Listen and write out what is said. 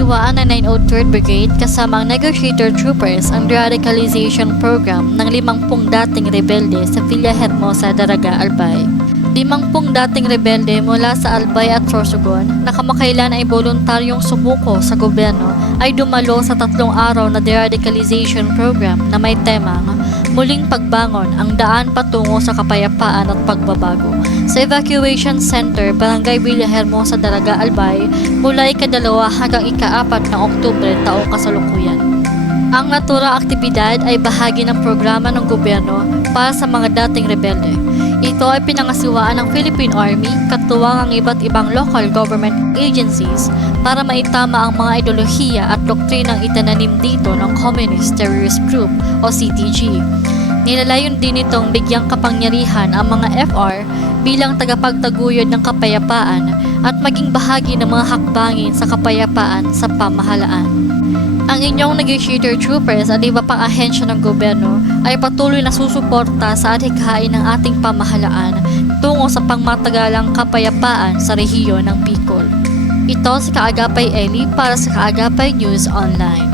pinangasiwaan ng 903rd Brigade kasama ang negotiator troopers ang radicalization program ng limampung dating rebelde sa Villa Hermosa, Daraga, Albay. Limampung dating rebelde mula sa Albay at Sorsogon na kamakailan ay voluntaryong sumuko sa gobyerno ay dumalo sa tatlong araw na deradicalization program na may temang muling pagbangon ang daan patungo sa kapayapaan at pagbabago sa Evacuation Center, Barangay Villahermosa, Daraga, Albay mula ikadalawa hanggang ikaapat ng Oktubre taong kasalukuyan. Ang naturang aktibidad ay bahagi ng programa ng gobyerno para sa mga dating rebelde. Ito ay pinangasiwaan ng Philippine Army katuwang ang iba't ibang local government agencies para maitama ang mga ideolohiya at doktrinang itananim dito ng Communist Terrorist Group o CTG. Nilalayon din itong bigyang kapangyarihan ang mga FR bilang tagapagtaguyod ng kapayapaan at maging bahagi ng mga hakbangin sa kapayapaan sa pamahalaan. Ang inyong negotiator troopers at iba pang ahensya ng gobyerno ay patuloy na susuporta sa adhikain ng ating pamahalaan tungo sa pangmatagalang kapayapaan sa rehiyon ng Bicol. Ito si Kaagapay Eli para sa Kaagapay News Online.